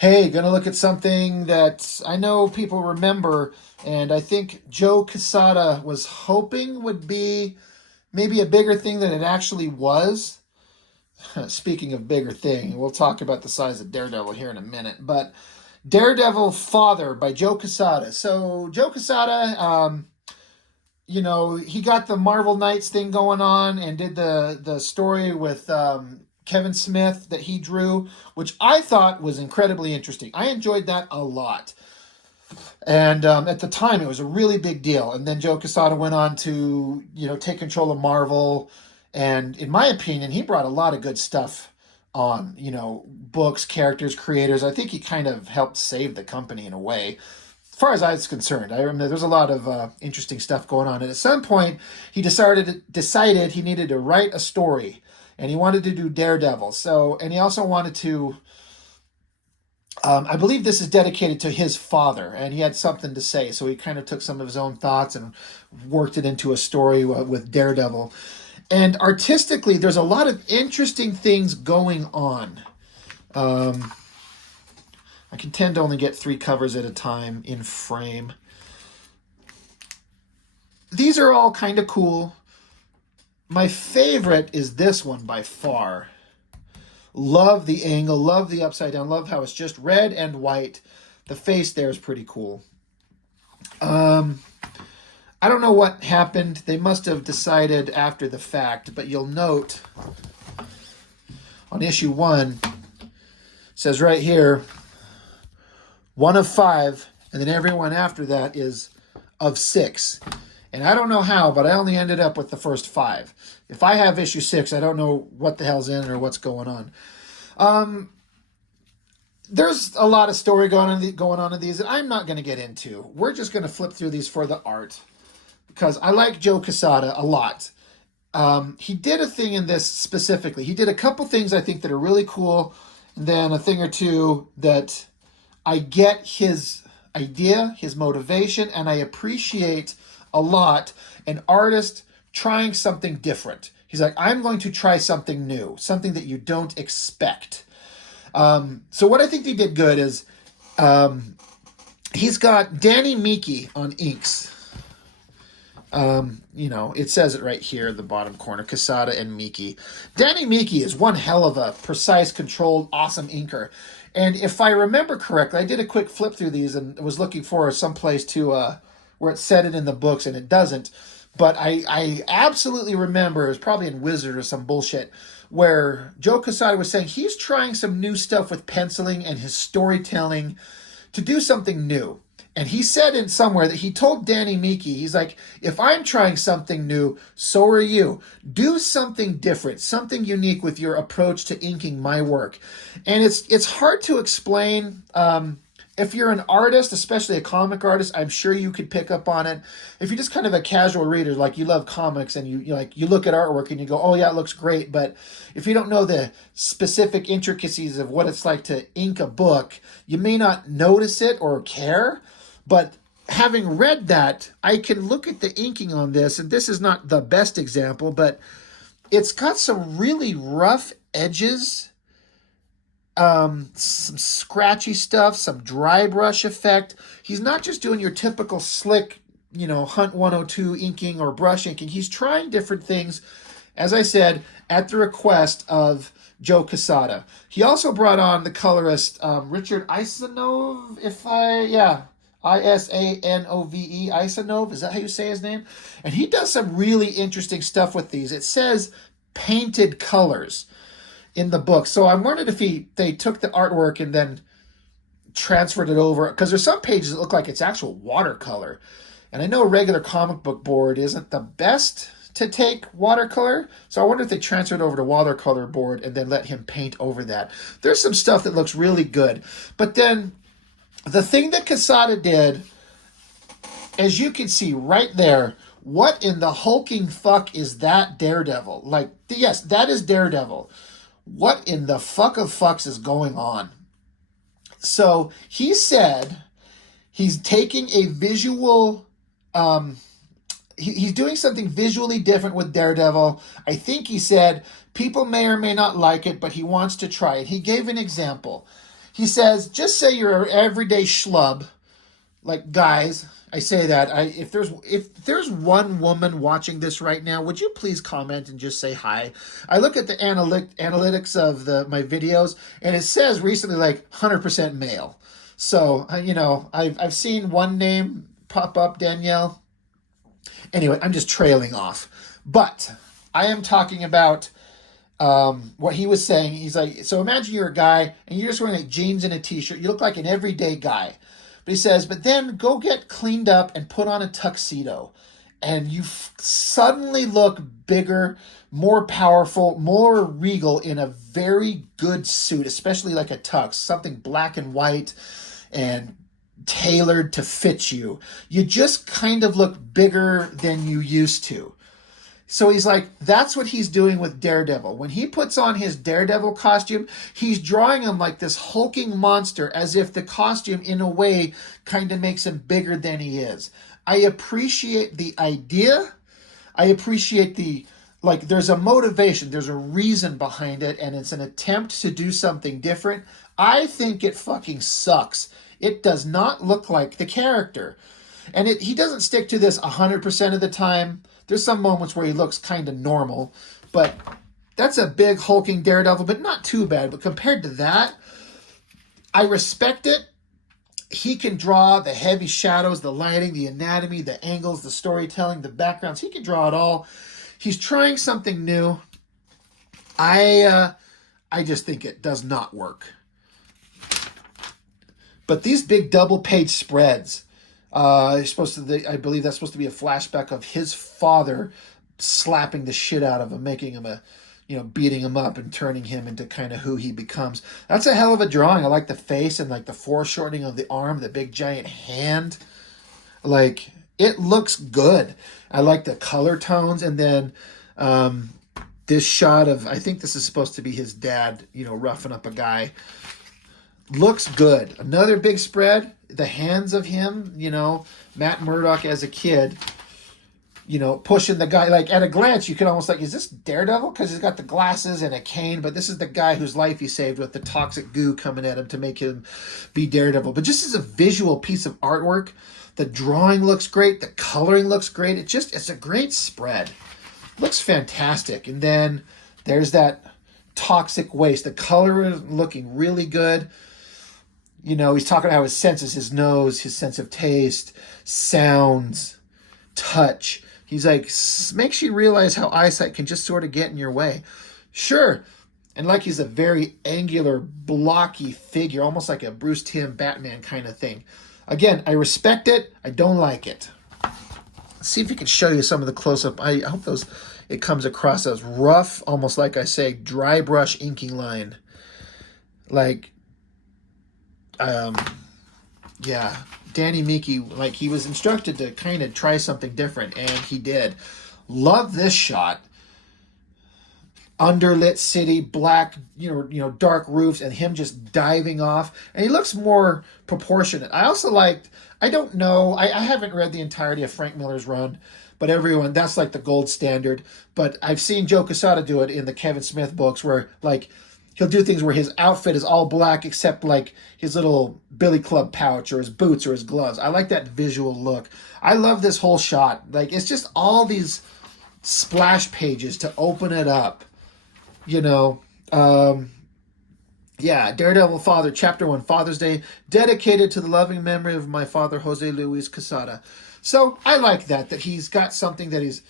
Hey, gonna look at something that I know people remember, and I think Joe Quesada was hoping would be maybe a bigger thing than it actually was. Speaking of bigger thing, we'll talk about the size of Daredevil here in a minute, but Daredevil Father by Joe Quesada. So Joe Quesada, he got the Marvel Knights thing going on and did the story with Kevin Smith that he drew, which I thought was incredibly interesting. I enjoyed that a lot. And at the time, it was a really big deal. And then Joe Quesada went on to, take control of Marvel. And in my opinion, he brought a lot of good stuff on, books, characters, creators. I think he kind of helped save the company in a way. As far as I was concerned, I remember there's a lot of interesting stuff going on. And at some point, he decided he needed to write a story, and he wanted to do Daredevil. So, and he also wanted to. I believe this is dedicated to his father, and he had something to say. So he kind of took some of his own thoughts and worked it into a story with Daredevil. And artistically, there's a lot of interesting things going on. Um, I can tend to only get 3 covers at a time in frame. These are all kind of cool. My favorite is this one by far. Love the angle, love the upside down, love how it's just red and white. The face there is pretty cool. I don't know what happened. They must have decided after the fact, but you'll note on issue 1, it says right here, 1 of 5, and then everyone after that is of 6. And I don't know how, but I only ended up with the first 5. If I have issue 6, I don't know what the hell's in or what's going on. There's a lot of story going on in these that I'm not going to get into. We're just going to flip through these for the art because I like Joe Quesada a lot. He did a thing in this specifically. He did a couple things I think that are really cool, and then a thing or two that I get his idea, his motivation, and I appreciate a lot an artist trying something different. He's like, I'm going to try something new, something that you don't expect. So what I think they did good is he's got Danny Miki on inks. It says it right here in the bottom corner, Quesada and Miki. Danny Miki is one hell of a precise, controlled, awesome inker. And if I remember correctly, I did a quick flip through these and was looking for some place to where it said it in the books, and it doesn't. But I absolutely remember, it was probably in Wizard or some bullshit, where Joe Quesada was saying he's trying some new stuff with penciling and his storytelling to do something new. And he said in somewhere that he told Danny Miki, he's like, if I'm trying something new, so are you. Do something different, something unique with your approach to inking my work. And it's hard to explain. If you're an artist, especially a comic artist, I'm sure you could pick up on it. If you're just kind of a casual reader, like you love comics and you look at artwork and you go, oh yeah, it looks great. But if you don't know the specific intricacies of what it's like to ink a book, you may not notice it or care. But having read that, I can look at the inking on this, and this is not the best example, but it's got some really rough edges, some scratchy stuff, some dry brush effect. He's not just doing your typical slick, Hunt 102 inking or brush inking. He's trying different things, as I said, at the request of Joe Quesada. He also brought on the colorist Richard Isanove, Isanove, Isanove, is that how you say his name? And he does some really interesting stuff with these. It says painted colors in the book. So I'm wondering if they took the artwork and then transferred it over, because there's some pages that look like it's actual watercolor. And I know a regular comic book board isn't the best to take watercolor, so I wonder if they transferred over to watercolor board and then let him paint over that. There's some stuff that looks really good. But then the thing that Quesada did, as you can see right there, what in the hulking fuck is that Daredevil? Like, yes, that is Daredevil. What in the fuck of fucks is going on? So he said he's taking a visual, he's doing something visually different with Daredevil. I think he said people may or may not like it, but he wants to try it. He gave an example. He says, just say you're an everyday schlub. Like, guys, I say that. If there's one woman watching this right now, would you please comment and just say hi? I look at the analytics of my videos, and it says recently like 100% male. So, I've seen one name pop up, Danielle. Anyway, I'm just trailing off. But I am talking about what he was saying. He's like, so imagine you're a guy and you're just wearing like jeans and a t-shirt. You look like an everyday guy. But he says, but then go get cleaned up and put on a tuxedo. And you suddenly look bigger, more powerful, more regal in a very good suit, especially like a tux, something black and white and tailored to fit you. You just kind of look bigger than you used to. So he's like, that's what he's doing with Daredevil. When he puts on his Daredevil costume, he's drawing him like this hulking monster, as if the costume, in a way, kind of makes him bigger than he is. I appreciate the idea. I appreciate there's a motivation, there's a reason behind it, and it's an attempt to do something different. I think it fucking sucks. It does not look like the character. And he doesn't stick to this 100% of the time. There's some moments where he looks kind of normal, but that's a big hulking Daredevil, but not too bad. But compared to that, I respect it. He can draw the heavy shadows, the lighting, the anatomy, the angles, the storytelling, the backgrounds. He can draw it all. He's trying something new. I just think it does not work. But these big double-page spreads, I believe that's supposed to be a flashback of his father slapping the shit out of him, making him beating him up and turning him into kind of who he becomes. That's a hell of a drawing. I like the face and like the foreshortening of the arm, the big giant hand. Like, it looks good. I like the color tones. And then this shot of, I think this is supposed to be his dad, roughing up a guy. Looks good. Another big spread. The hands of him, Matt Murdock as a kid, pushing the guy. Like, at a glance, you could almost like, is this Daredevil? Because he's got the glasses and a cane, but this is the guy whose life he saved with the toxic goo coming at him to make him be Daredevil. But just as a visual piece of artwork, the drawing looks great. The coloring looks great. It's a great spread. Looks fantastic. And then there's that toxic waste. The color is looking really good. He's talking about how his senses, his nose, his sense of taste, sounds, touch. He's like, makes you realize how eyesight can just sort of get in your way. Sure. And like he's a very angular, blocky figure, almost like a Bruce Timm Batman kind of thing. Again, I respect it. I don't like it. Let's see if we can show you some of the close-up. I hope it comes across as rough, almost like I say, dry brush inking line. Like, Danny Miki, like, he was instructed to kind of try something different, and he did. Love this shot. Underlit city, black, dark roofs, and him just diving off. And he looks more proportionate. I also liked, I don't know, I haven't read the entirety of Frank Miller's run, but that's like the gold standard. But I've seen Joe Quesada do it in the Kevin Smith books where, like, he'll do things where his outfit is all black except like his little billy club pouch or his boots or his gloves. I like that visual look. I love this whole shot. Like, it's just all these splash pages to open it up. Daredevil Father, Chapter 1, Father's Day, dedicated to the loving memory of my father, Jose Luis Quesada. So I like that he's got something that he's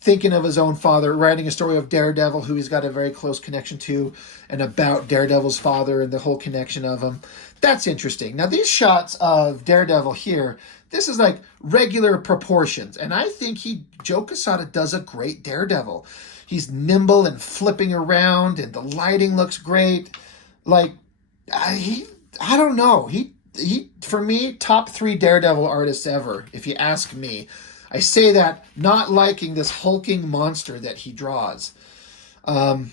thinking of his own father, writing a story of Daredevil, who he's got a very close connection to, and about Daredevil's father and the whole connection of him. That's interesting. Now, these shots of Daredevil here, this is like regular proportions, and I think Joe Quesada does a great Daredevil. He's nimble and flipping around, and the lighting looks great. Like, I don't know. He for me, top 3 Daredevil artists ever, if you ask me. I say that not liking this hulking monster that he draws. I'm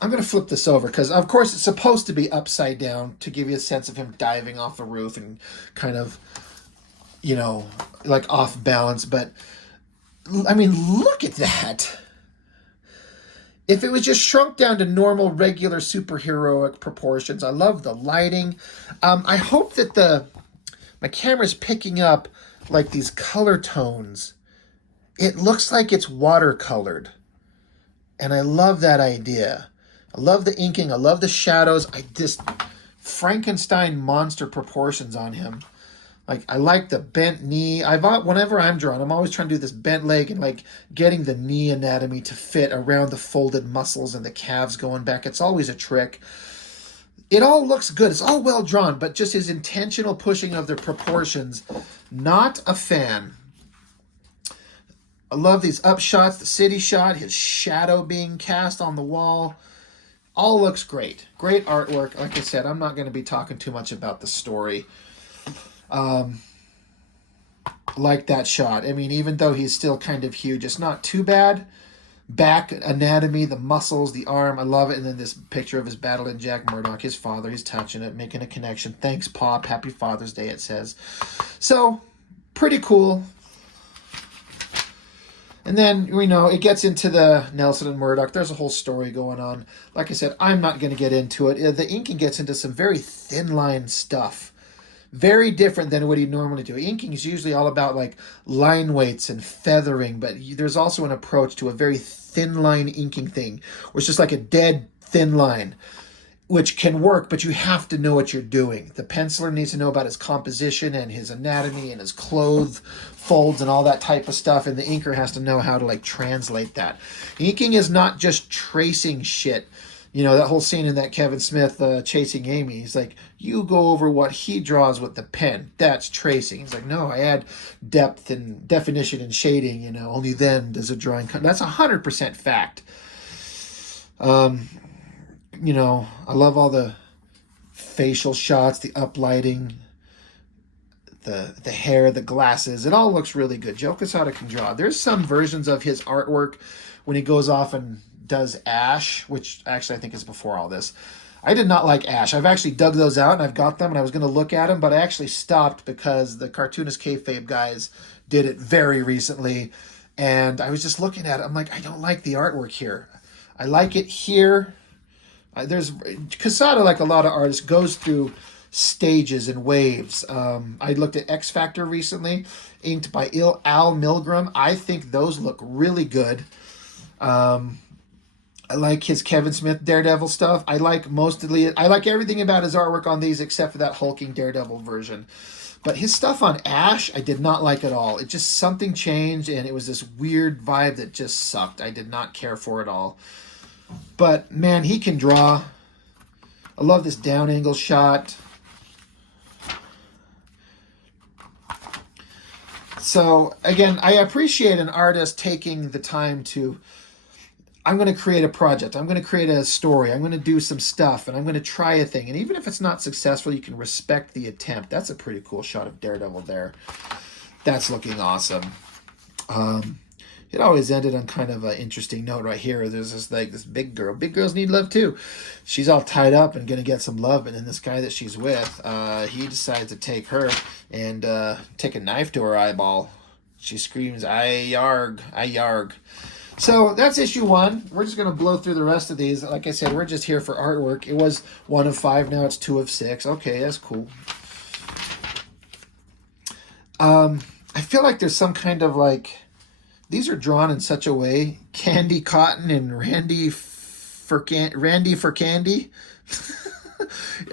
going to flip this over because, of course, it's supposed to be upside down to give you a sense of him diving off the roof and kind of, like off balance. But, I mean, look at that. if it was just shrunk down to normal, regular, superheroic proportions. I love the lighting. I hope that my camera's picking up like these color tones. It looks like it's watercolored. And I love that idea. I love the inking. I love the shadows. Frankenstein monster proportions on him. Like, I like the bent knee. Whenever I'm drawing, I'm always trying to do this bent leg and like getting the knee anatomy to fit around the folded muscles and the calves going back. It's always a trick. It all looks good. It's all well drawn, but just his intentional pushing of the proportions, not a fan. I love these up shots, the city shot, his shadow being cast on the wall. All looks great. Great artwork. Like I said, I'm not going to be talking too much about the story. Like that shot. I mean, even though he's still kind of huge, it's not too bad. Back anatomy, the muscles, the arm, I love it. And then this picture of his battling Jack Murdock, his father. He's touching it, making a connection. Thanks, Pop. Happy Father's Day, it says. So, pretty cool. And then, it gets into the Nelson and Murdoch. There's a whole story going on. Like I said, I'm not going to get into it. The inking gets into some very thin line stuff. Very different than what he'd normally do. Inking is usually all about like line weights and feathering, but there's also an approach to a very thin line inking thing, where it's just like a dead thin line, which can work, but you have to know what you're doing. The penciler needs to know about his composition and his anatomy and his clothes folds and all that type of stuff, and the inker has to know how to like translate that. Inking is not just tracing shit. That whole scene in that Kevin Smith chasing Amy, he's like, you go over what he draws with the pen. That's tracing. He's like, no, I add depth and definition and shading, only then does a drawing come. That's 100% fact. I love all the facial shots, the uplighting, the hair, the glasses. It all looks really good. Joe Quesada can draw. There's some versions of his artwork when he goes off and does Ash, which actually I think is before all this. I did not like Ash. I've actually dug those out and I've got them and I was going to look at them, but I actually stopped because the Cartoonist Kayfabe guys did it very recently. And I was just looking at it. I'm like, I don't like the artwork here. I like it here. Quesada, like a lot of artists, goes through stages and waves. I looked at X Factor recently, inked by Al Milgram. I think those look really good. I like his Kevin Smith Daredevil stuff. I like everything about his artwork on these except for that hulking Daredevil version. But his stuff on Ash, I did not like at all. It just, something changed and it was this weird vibe that just sucked. I did not care for it all. But man, he can draw. I love this down angle shot. So again, I appreciate an artist taking the time to, I'm going to create a project. I'm going to create a story. I'm going to do some stuff and I'm going to try a thing. And even if it's not successful, you can respect the attempt. That's a pretty cool shot of Daredevil there. That's looking awesome. It always ended on kind of an interesting note right here. There's this big girl. Big girls need love too. She's all tied up and going to get some love. And then this guy that she's with, he decides to take her and take a knife to her eyeball. She screams, "I yarg, I yarg." So that's issue 1. We're just going to blow through the rest of these. Like I said, we're just here for artwork. It was 1 of 5. Now it's 2 of 6. Okay, that's cool. I feel like there's some kind of like, these are drawn in such a way. Candy Cotton and Randy for Candy.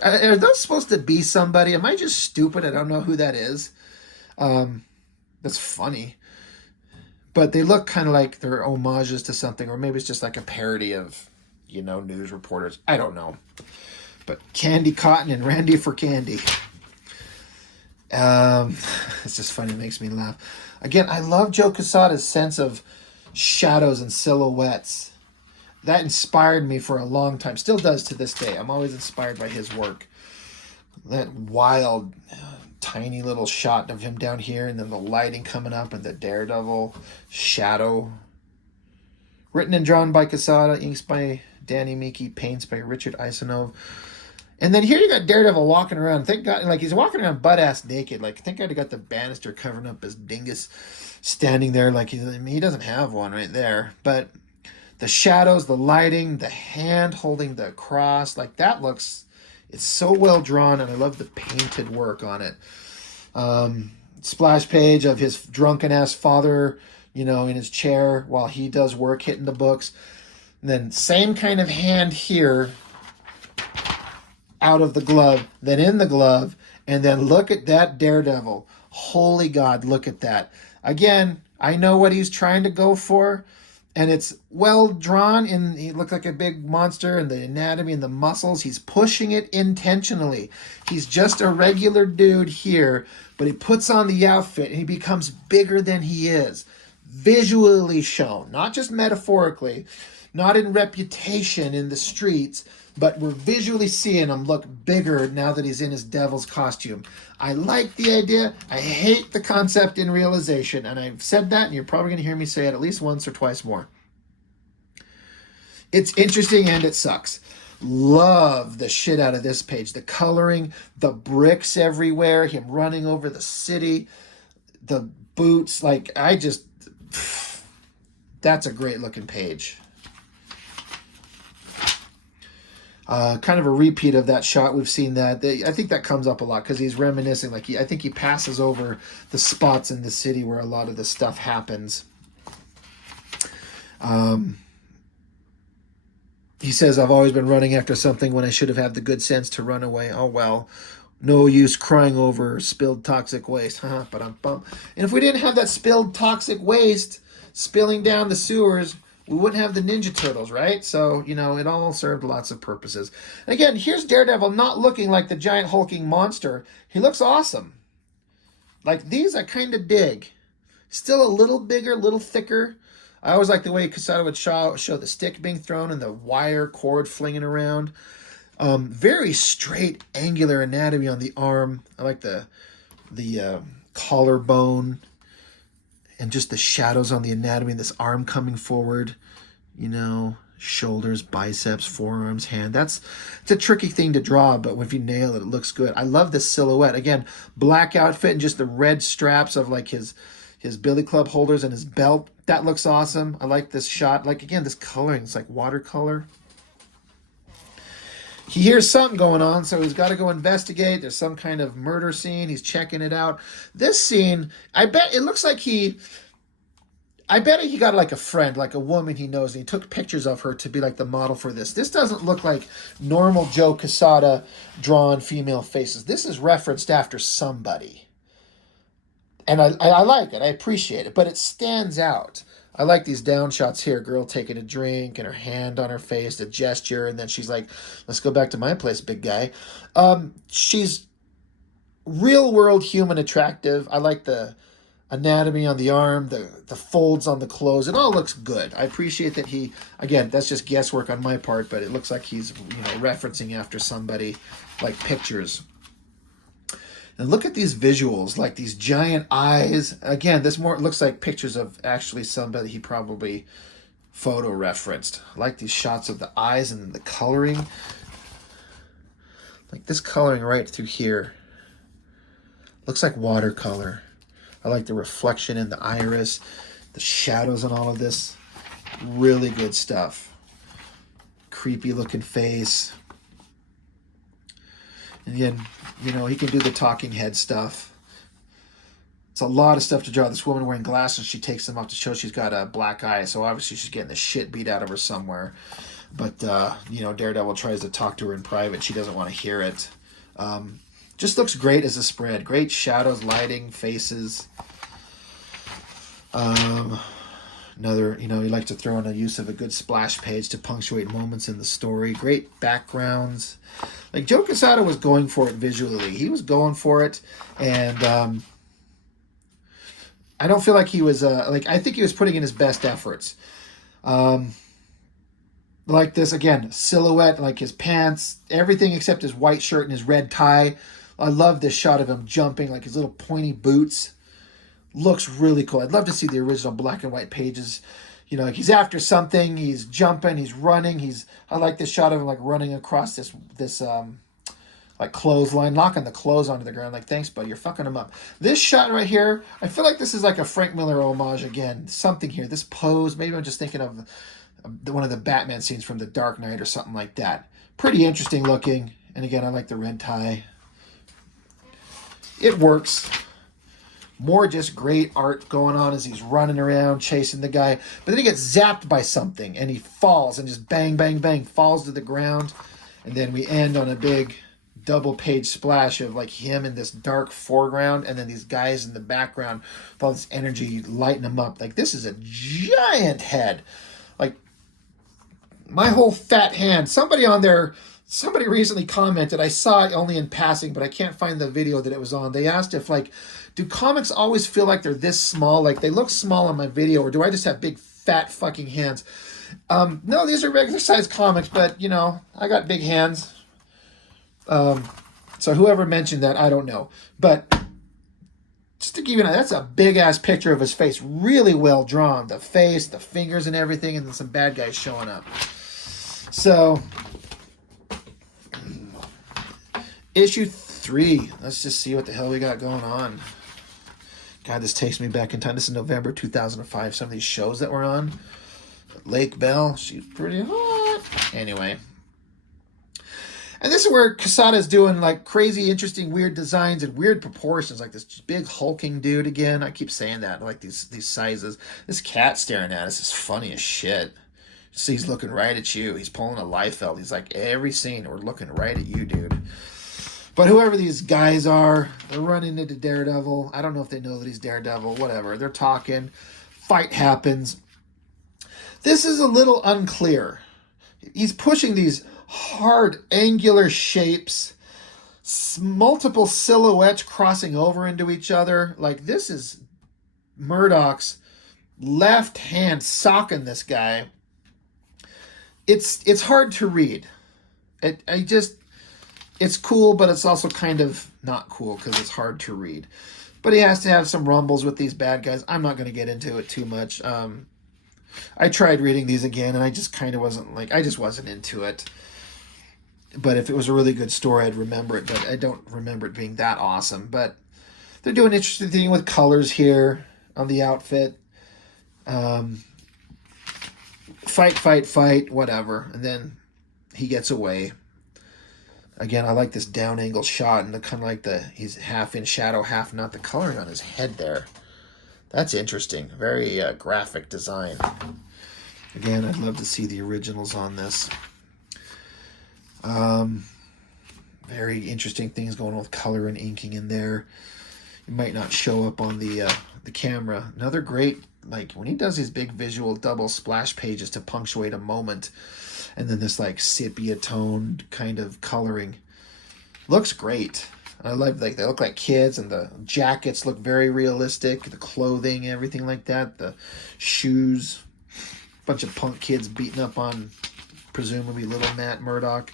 Are those supposed to be somebody? Am I just stupid? I don't know who that is. That's funny. But they look kind of like they're homages to something, or maybe it's just like a parody of, news reporters. I don't know. But Candy Cotton and Randy for Candy. It's just funny. It makes me laugh. Again, I love Joe Quesada's sense of shadows and silhouettes. That inspired me for a long time. Still does to this day. I'm always inspired by his work. That wild, tiny little shot of him down here, and then the lighting coming up, and the Daredevil shadow. Written and drawn by Quesada, inks by Danny Miki, paints by Richard Isanove. And then here you got Daredevil walking around. Thank God, like he's walking around butt-ass naked. Like, thank God he got the banister covering up his dingus, standing there like he doesn't have one right there. But The shadows, the lighting, the hand holding the cross, like that looks, it's so well drawn, and I love the painted work on it. Splash page of his drunken ass father, in his chair while he does work hitting the books. And then same kind of hand here out of the glove, then in the glove, and then look at that Daredevil. Holy God, look at that. Again, I know what he's trying to go for, and it's well drawn. He looks like a big monster, and the anatomy and the muscles, he's pushing it intentionally. He's just a regular dude here, but he puts on the outfit, and he becomes bigger than he is. Visually shown, not just metaphorically, not in reputation in the streets, but we're visually seeing him look bigger now that he's in his devil's costume. I like the idea. I hate the concept in realization, and I've said that, and you're probably going to hear me say it at least once or twice more. It's interesting, and it sucks. Love the shit out of this page. The coloring, the bricks everywhere, him running over the city, the boots. That's a great looking page. Kind of a repeat of that shot. We've seen that. I think that comes up a lot because he's reminiscing. I think he passes over the spots in the city where a lot of the stuff happens. He says, I've always been running after something when I should have had the good sense to run away. Oh, well. No use crying over spilled toxic waste. And if we didn't have that spilled toxic waste spilling down the sewers, we wouldn't have the Ninja Turtles, right? So, it all served lots of purposes. And again, here's Daredevil not looking like the giant hulking monster. He looks awesome. Like, these I kind of dig. Still a little bigger, a little thicker. I always like the way Quesada would show the stick being thrown and the wire cord flinging around. Very straight, angular anatomy on the arm. I like the collarbone and just the shadows on the anatomy, this arm coming forward, shoulders, biceps, forearms, hand. It's a tricky thing to draw, but if you nail it, it looks good. I love this silhouette. Again, black outfit and just the red straps of like his billy club holders and his belt. That looks awesome. I like this shot. Like, again, this coloring, it's like watercolor. He hears something going on, so he's got to go investigate. There's some kind of murder scene. He's checking it out. This scene, I bet it looks like he got like a friend, like a woman he knows, and he took pictures of her to be like the model for this. This doesn't look like normal Joe Quesada drawn female faces. This is referenced after somebody. And I like it. I appreciate it, but it stands out. I like these down shots here. Girl taking a drink and her hand on her face, the gesture, and then she's like, let's go back to my place, big guy. She's real world human attractive. I like the anatomy on the arm, the folds on the clothes. It all looks good. I appreciate that again, that's just guesswork on my part, but it looks like he's referencing after somebody, like pictures. And look at these visuals, like these giant eyes. Again, this more looks like pictures of actually somebody he probably photo referenced. I like these shots of the eyes and the coloring. Like this coloring right through here. Looks like watercolor. I like the reflection in the iris, the shadows on all of this. Really good stuff. Creepy looking face. And again, he can do the talking head stuff. It's a lot of stuff to draw. This woman wearing glasses, she takes them off to show she's got a black eye, so obviously she's getting the shit beat out of her somewhere. But, Daredevil tries to talk to her in private. She doesn't want to hear it. Just looks great as a spread. Great shadows, lighting, faces. Another, he likes to throw in a use of a good splash page to punctuate moments in the story. Great backgrounds. Like, Joe Quesada was going for it visually. He was going for it, and I don't feel like he was, I think he was putting in his best efforts. Like this, again, silhouette, like his pants, everything except his white shirt and his red tie. I love this shot of him jumping, like his little pointy boots. Looks really cool. I'd love to see the original black and white pages. Like he's after something, he's jumping, he's running, I like this shot of him like running across this like clothesline, knocking the clothes onto the ground, like, thanks, bud, you're fucking him up. This shot right here, I feel like this is like a Frank Miller homage again. Something here, this pose, maybe I'm just thinking of one of the Batman scenes from The Dark Knight or something like that. Pretty interesting looking. And again, I like the red tie. It works. More just great art going on as he's running around chasing the guy. But then he gets zapped by something and he falls and just bang, bang, bang, falls to the ground. And then we end on a big double page splash of like him in this dark foreground and then these guys in the background with all this energy lighting them up. Like, this is a giant head. Like, my whole fat hand. Somebody recently commented, I saw it only in passing, but I can't find the video that it was on. They asked if, like, do comics always feel like they're this small? Like, they look small on my video, or do I just have big, fat fucking hands? No, these are regular sized comics, but, you know, I got big hands. So whoever mentioned that, I don't know. But just to give you an idea, that's a big-ass picture of his face. Really well drawn. The face, the fingers and everything, and then some bad guys showing up. So, issue 3. Let's just see what the hell we got going on. God, this takes me back in time. This is November 2005. Some of these shows that we're on. Lake Bell, she's pretty hot. Anyway. And this is where Quesada is doing like crazy, interesting, weird designs and weird proportions. Like this big hulking dude again. I keep saying that. I like these sizes. This cat staring at us is funny as shit. See, he's looking right at you. He's pulling a Liefeld. He's like, every scene, we're looking right at you, dude. But whoever these guys are, they're running into Daredevil. I don't know if they know that he's Daredevil. Whatever. They're talking. Fight happens. This is a little unclear. He's pushing these hard, angular shapes. Multiple silhouettes crossing over into each other. Like, this is Murdoch's left hand socking this guy. It's hard to read. It's cool, but it's also kind of not cool because it's hard to read. But he has to have some rumbles with these bad guys. I'm not going to get into it too much. I tried reading these again, and I just kind of I just wasn't into it. But if it was a really good story, I'd remember it. But I don't remember it being that awesome. But they're doing an interesting thing with colors here on the outfit. Fight, whatever. And then he gets away. Again, I like this down angle shot and the kind of like he's half in shadow, half not. The coloring on his head there. That's interesting. Very graphic design. Again, I'd love to see the originals on this. Very interesting things going on with color and inking in there. It might not show up on the camera. Another great, like, when he does these big visual double splash pages to punctuate a moment, and then this like sepia toned kind of coloring, looks great. I love, like, they look like kids, and the jackets look very realistic. The clothing, everything like that. The shoes, bunch of punk kids beating up on presumably little Matt Murdock.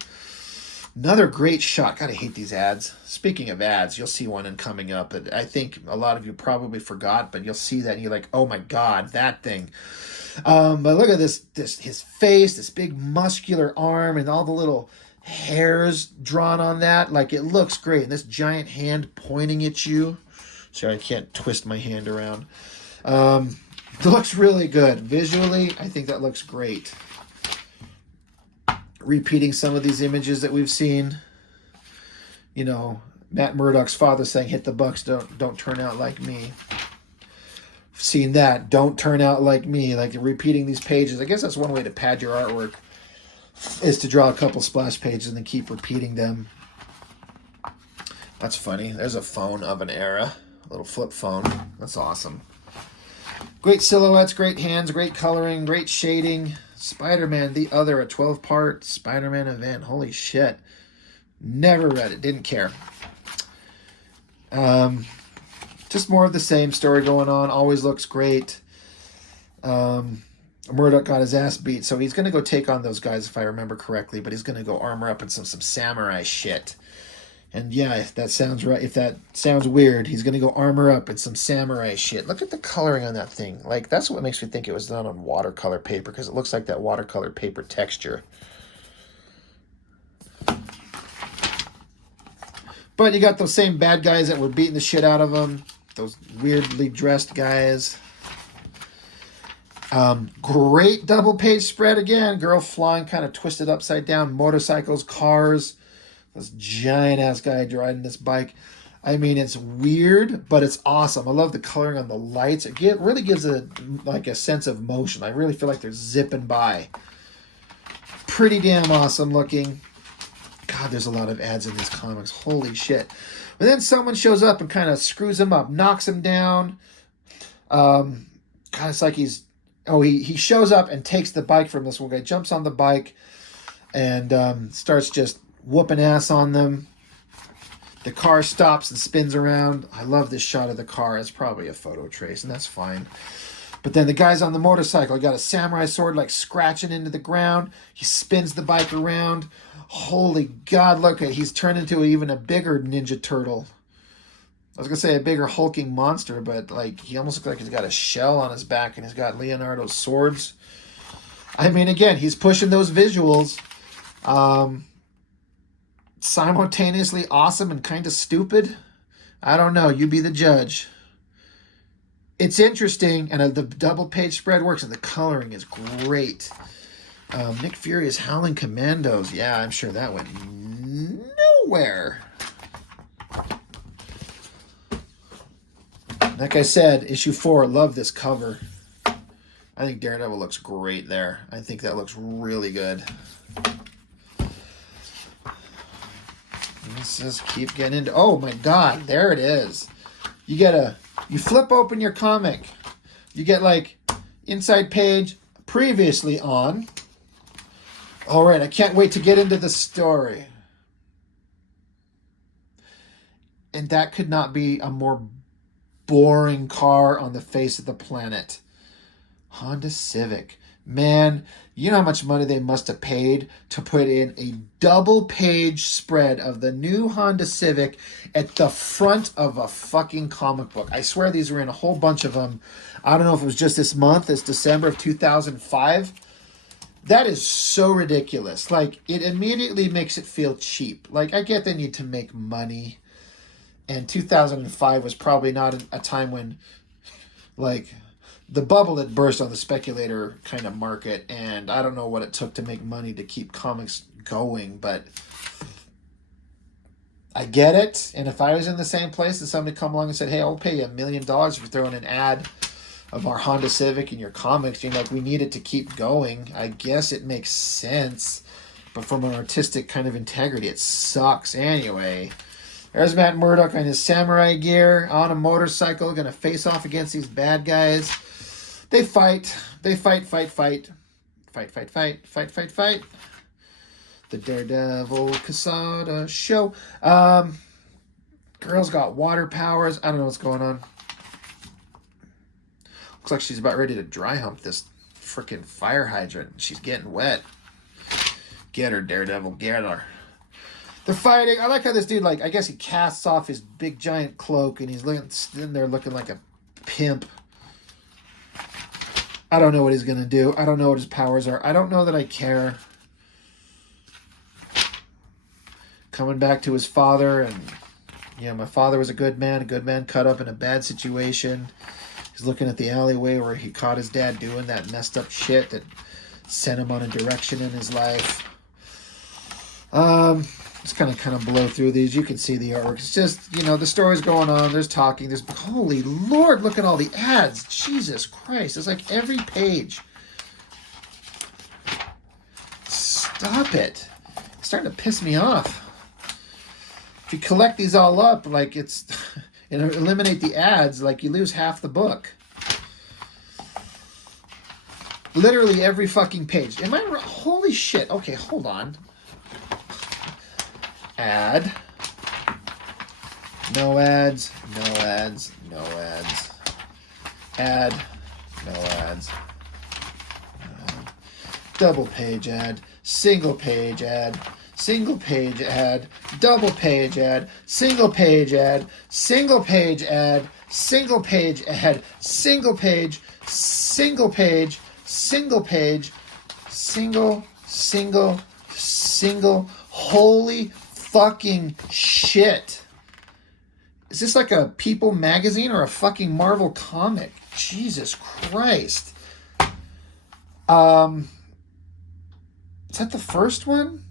Another great shot. God, I hate these ads. Speaking of ads, you'll see one coming up that I think a lot of you probably forgot, but you'll see that and you're like, oh my God, that thing. But look at this, his face, this big muscular arm, and all the little hairs drawn on that. Like, it looks great. And this giant hand pointing at you. Sorry, I can't twist my hand around. It looks really good. Visually, I think that looks great. Repeating some of these images that we've seen. You know, Matt Murdock's father saying, hit the Bucks, don't turn out like me. Seen that, don't turn out like me. Like, repeating these pages. I guess that's one way to pad your artwork, is to draw a couple splash pages and then keep repeating them. That's funny. There's a phone of an era. A little flip phone. That's awesome. Great silhouettes, great hands, great coloring, great shading. Spider-Man the Other, a 12-part Spider-Man event. Holy shit. Never read it. Didn't care. Just more of the same story going on. Always looks great. Murdoch got his ass beat, so he's going to go take on those guys, if I remember correctly, but he's going to go armor up in some samurai shit. And yeah, if that sounds right, if that sounds weird, he's going to go armor up in some samurai shit. Look at the coloring on that thing. Like, that's what makes me think it was done on watercolor paper, because it looks like that watercolor paper texture. But you got those same bad guys that were beating the shit out of him. Those weirdly dressed guys. Great double page spread again. Girl flying, kind of twisted upside down. Motorcycles, cars. This giant ass guy riding this bike. I mean, it's weird, but it's awesome. I love the coloring on the lights. It really gives a sense of motion. I really feel like they're zipping by. Pretty damn awesome looking. God, there's a lot of ads in these comics. Holy shit. But then someone shows up and kind of screws him up, knocks him down. God, it's like he shows up and takes the bike from this one guy, jumps on the bike, and starts just whooping ass on them. The car stops and spins around. I love this shot of the car. It's probably a photo trace, and that's fine. But then the guy's on the motorcycle. He got a samurai sword, like scratching into the ground. He spins the bike around. Holy God, look at he's turned into even a bigger Ninja Turtle. I was going to say a bigger hulking monster, but like he almost looks like he's got a shell on his back and he's got Leonardo's swords. I mean, again, he's pushing those visuals. Simultaneously awesome and kind of stupid. I don't know. You be the judge. It's interesting, and the double page spread works, and the coloring is great. Nick Fury is Howling Commandos. Yeah, I'm sure that went nowhere. Like I said, issue 4, love this cover. I think Daredevil looks great there. I think that looks really good. Let's just keep getting into... Oh my God, there it is. You flip open your comic. You get like inside page, previously on. All right, I can't wait to get into the story. And that could not be a more boring car on the face of the planet. Honda Civic. Man, you know how much money they must have paid to put in a double page spread of the new Honda Civic at the front of a fucking comic book. I swear these were in a whole bunch of them. I don't know if it was just this month. It's December of 2005. That is so ridiculous. Like, it immediately makes it feel cheap. Like, I get they need to make money. And 2005 was probably not a time when, like... The bubble had burst on the speculator kind of market, and I don't know what it took to make money to keep comics going, but I get it. And if I was in the same place and somebody come along and said, hey, I'll pay you $1 million for throwing an ad of our Honda Civic in your comics, you're like, we need it to keep going. I guess it makes sense, but from an artistic kind of integrity, it sucks anyway. There's Matt Murdock on his samurai gear, on a motorcycle, going to face off against these bad guys. They fight. They fight. Fight. The Daredevil Quesada show. Girl's got water powers. I don't know what's going on. Looks like she's about ready to dry hump this freaking fire hydrant. She's getting wet. Get her, Daredevil. Get her. They're fighting. I like how this dude, like, I guess he casts off his big giant cloak and he's sitting there looking like a pimp. I don't know what he's going to do. I don't know what his powers are. I don't know that I care. Coming back to his father, and my father was a good man caught up in a bad situation. He's looking at the alleyway where he caught his dad doing that messed up shit that sent him on a direction in his life. Just kind of blow through these. You can see the artwork. It's just, the story's going on. There's talking. There's, holy Lord, look at all the ads. Jesus Christ. It's like every page. Stop it. It's starting to piss me off. If you collect these all up, like and eliminate the ads, like you lose half the book. Literally every fucking page. Am I right? Holy shit. Okay, hold on. Ad. No ads. No ads. No ads. Ad. No ads. Double page ad. Single page ad. Single page ad. Double page ad. Single page ad. Single page ad. Single page ad. Single page. Single page. Single page. Single. Holy fucking shit. Is this like a People magazine or a fucking Marvel comic? Jesus Christ. Um, is that the first one?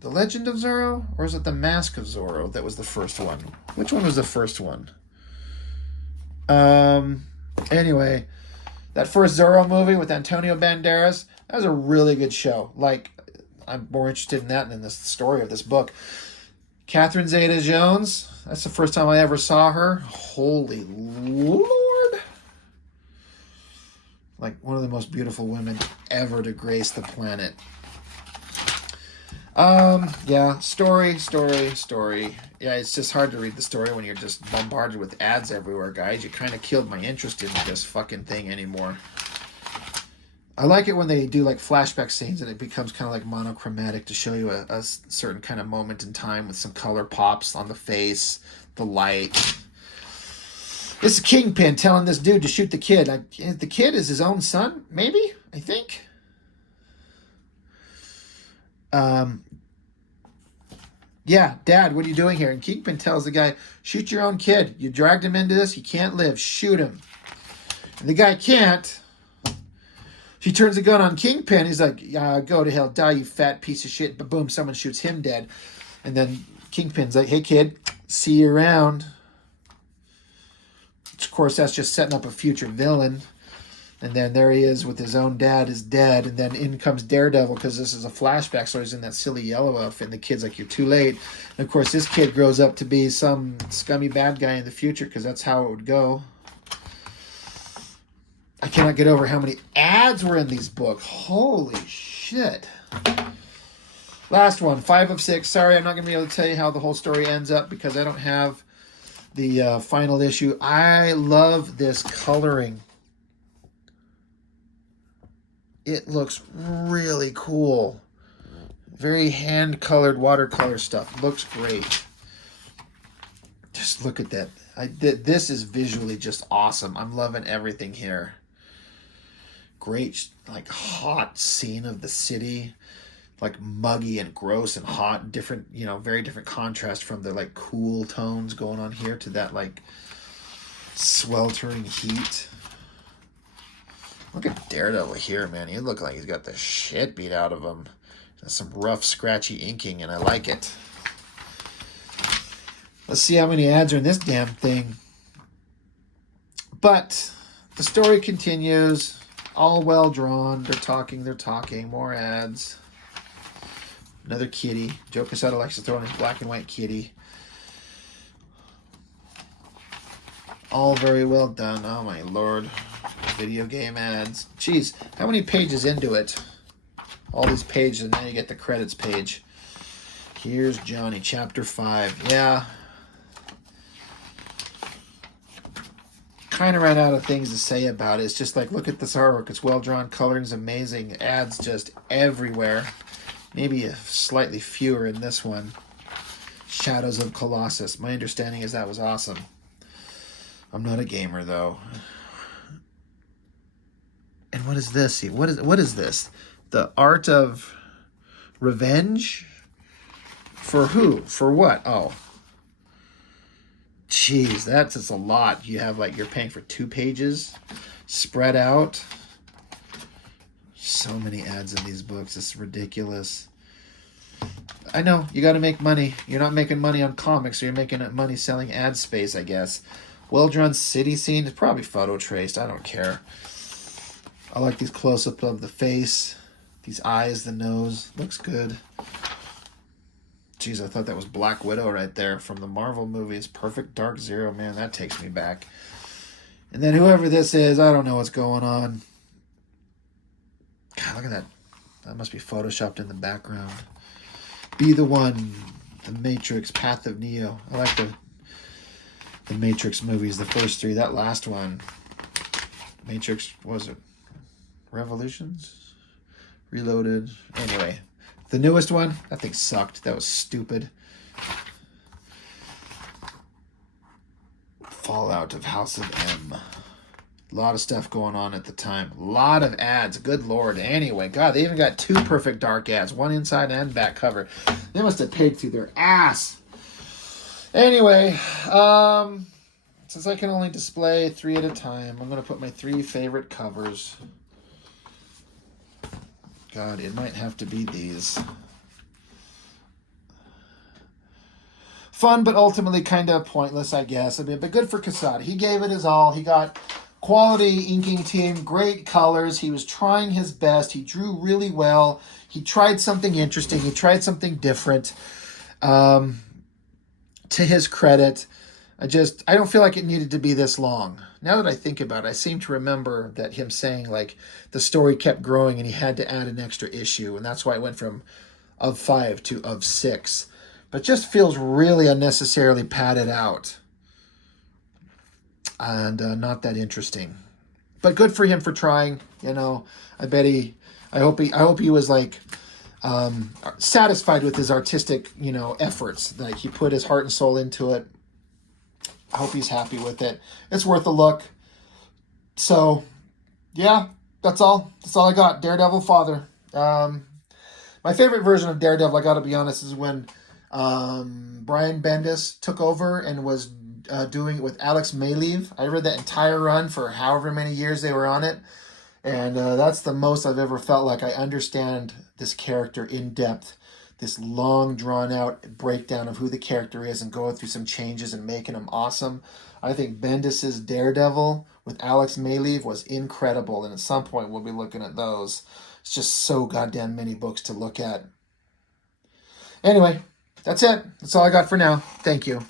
The Legend of Zorro? Or is it The Mask of Zorro that was the first one? Which one was the first one? Um, anyway, that first Zorro movie with Antonio Banderas, that was a really good show. Like, I'm more interested in that than the story of this book. Catherine Zeta-Jones, that's the first time I ever saw her. Holy Lord. Like, one of the most beautiful women ever to grace the planet. Yeah, story. Yeah, it's just hard to read the story when you're just bombarded with ads everywhere, guys. You kind of killed my interest in this fucking thing anymore. I like it when they do like flashback scenes and it becomes kind of like monochromatic to show you a certain kind of moment in time with some color pops on the face, the light. This is Kingpin telling this dude to shoot the kid. The kid is his own son, maybe? I think. Yeah, Dad, what are you doing here? And Kingpin tells the guy, shoot your own kid. You dragged him into this. He can't live. Shoot him. And the guy can't. He turns a gun on Kingpin. He's like, go to hell. Die, you fat piece of shit. But boom, someone shoots him dead. And then Kingpin's like, hey, kid, see you around. Of course, that's just setting up a future villain. And then there he is with his own dad is dead. And then in comes Daredevil because this is a flashback. So he's in that silly yellow outfit. And the kid's like, you're too late. And of course, this kid grows up to be some scummy bad guy in the future because that's how it would go. I cannot get over how many ads were in these books. Holy shit. Last one, 5 of 6. Sorry, I'm not going to be able to tell you how the whole story ends up because I don't have the final issue. I love this coloring. It looks really cool. Very hand-colored watercolor stuff. Looks great. Just look at that. This is visually just awesome. I'm loving everything here. Great, like, hot scene of the city. Like, muggy and gross and hot. Different, very different contrast from the, like, cool tones going on here to that, like, sweltering heat. Look at Daredevil here, man. He looks like he's got the shit beat out of him. There's some rough, scratchy inking, and I like it. Let's see how many ads are in this damn thing. But the story continues. All well drawn. They're talking. More ads. Another kitty. Joe Quesada likes to throw in his black and white kitty. All very well done. Oh, my Lord. Video game ads. Jeez, how many pages into it? All these pages, and then you get the credits page. Here's Johnny, chapter 5. Yeah. Kind of ran out of things to say about it. It's just like, look at this artwork. It's well-drawn. Coloring's amazing. Ads just everywhere. Maybe slightly fewer in this one. Shadows of Colossus. My understanding is that was awesome. I'm not a gamer, though. And what is this? What is this? The Art of Revenge? For who? For what? Oh. Jeez, that's just a lot. You have, like, you're paying for 2 pages spread out. So many ads in these books. It's ridiculous. I know, you got to make money. You're not making money on comics, so you're making money selling ad space, I guess. Well-drawn city scene. It's probably photo traced. I don't care. I like these close-ups of the face. These eyes, the nose. Looks good. Jeez, I thought that was Black Widow right there from the Marvel movies. Perfect Dark Zero. Man, that takes me back. And then whoever this is, I don't know what's going on. God, look at that. That must be photoshopped in the background. Be the One. The Matrix. Path of Neo. I like the Matrix movies. The first 3. That last one. Matrix, what was it? Revolutions? Reloaded. Anyway. The newest one, that thing sucked. That was stupid. Fallout of House of M. A lot of stuff going on at the time. A lot of ads. Good Lord. Anyway, God, they even got 2 Perfect Dark ads. One inside and back cover. They must have paid through their ass. Anyway, since I can only display 3 at a time, I'm going to put my 3 favorite covers. God, it might have to be these. Fun, but ultimately kind of pointless, I guess. I mean, but good for Quesada. He gave it his all. He got quality inking team, great colors. He was trying his best. He drew really well. He tried something interesting. He tried something different. To his credit, I don't feel like it needed to be this long. Now that I think about it, I seem to remember that him saying like the story kept growing and he had to add an extra issue, and that's why it went from of 5 to of 6. But just feels really unnecessarily padded out and not that interesting. But good for him for trying. You know, I hope he was like satisfied with his artistic, efforts. Like he put his heart and soul into it. I hope he's happy with it. It's worth a look. So, yeah, that's all. That's all I got. Daredevil Father. My favorite version of Daredevil, I got to be honest, is when Brian Bendis took over and was doing it with Alex Mayleave. I read that entire run for however many years they were on it. And that's the most I've ever felt like I understand this character in depth. This long, drawn-out breakdown of who the character is and going through some changes and making him awesome. I think Bendis' Daredevil with Alex Mayleave was incredible, and at some point we'll be looking at those. It's just so goddamn many books to look at. Anyway, that's it. That's all I got for now. Thank you.